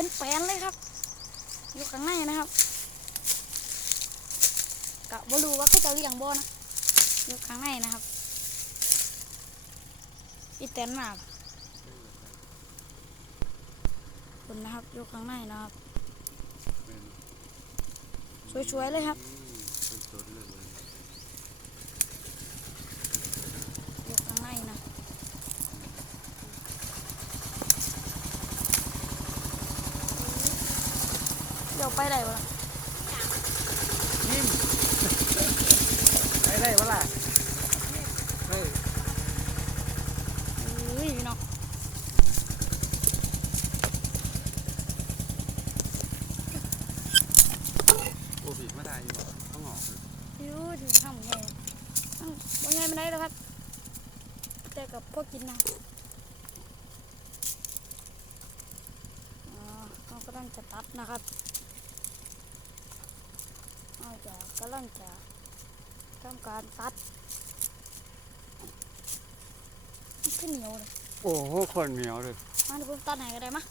เป็นแปนเลยครับ อยู่ข้างในนะครับกะบรู้ว่าเขาจะเลี้ยงบ่นะอยู่ข้างในนะครับ อีแตนมาคุณนะครับอยู่ข้างในนะครับ สวยๆเลยครับ เป็นสดเลยเลย อยู่ข้างในนะเดี๋ยว ไปไหนวะล่ะนิ่มได้ได้วะล่ะเฮ้ยเฮ้ยพี่น้องโอ้บีบไม่ได้อยู่บ่ต้องออกเลยยูดูทำไงทำว่าไงไม่ได้แล้วครับ แต่กับพวกกินนะอ๋อเราก็ต้องจะตัดนะครับเราจะกำลังจะทำการตัดมันขึ้นเหนียวเลยโอ้โหคนเหนียวเลยมาเดี๋ยวผมตัดไหนก็ได้มะ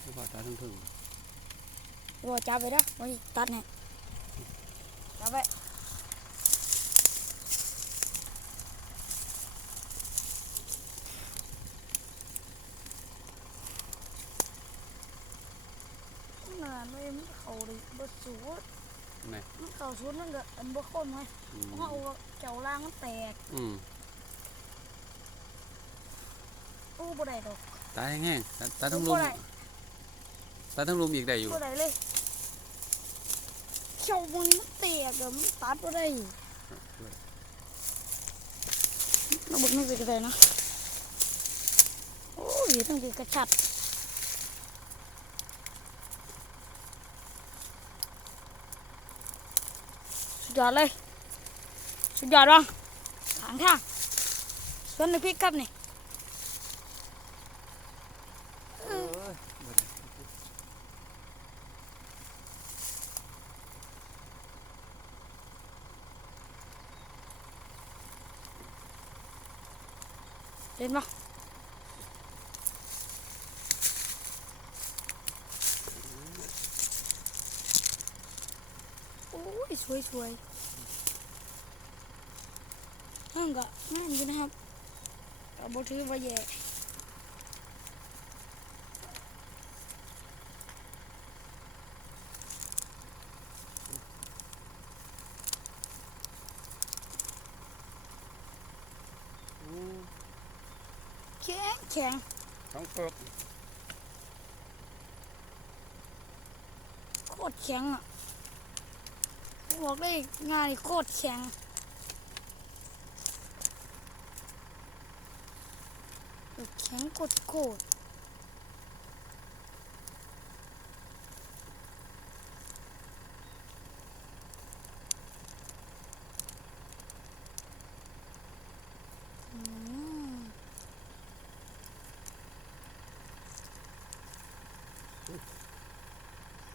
ไม่พอตาทั้งถึงว่าจับไปเด้อว่าสิตัดให้จับไป น่าไม่เขาเลยบดสูดไหนมันเขาสูดมันก็อันบ่คนไว้อืมเพราะเอาเจ้าล่างมันแตกอืมอู้บ่ได้ดอกตาแห้งๆตาตาทั้งลุมบ่ได้ตาทั้งลุมอีกได้อยู่บ่ได้เลยเจ้ามันมันแตกอะมันตัดบ่ได้เราเบิกไม่เป็นไรนะโอ้ยตั้งแต่กระชัด ยอดเลย สุดยอดว่ะทางทางสวนในพริกครับนี่เอ้ยบ่ได้เห็นปะโอ้ ยสวยสวยนั่นก็งามอยู่นะครับกับบถือว่าแย่แข็งแข็งต้องเปิดโคตรแข็งอะ บอกเลยงานโคตรแข็งแข็งโคตรโคตร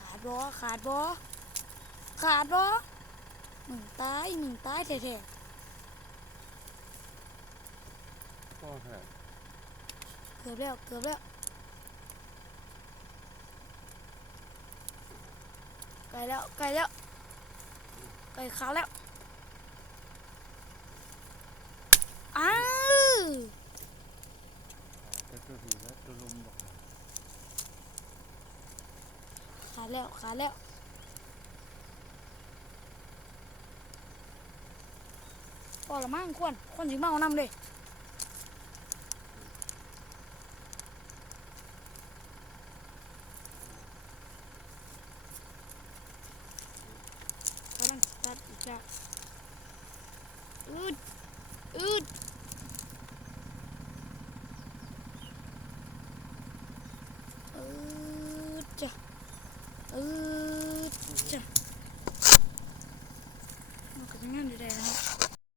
ขาดบอขาดบอขาดบอ มึงตายมึงตายแท้พ่อแท้ๆเกือบแล้วเกือบแล้วไกลแล้วไกลแล้วไกลขาแล้วอ้าวแต่ตัวผีแล้วตัวลุมบอกขาดแล้วขาดแล้ว อละมั้งควรควรสิเมานำเลยกำลังตัดอีกแล้วอืดอืดอืดจ้ะอืดจ้ะมันก็จะงานได้ๆนะครับ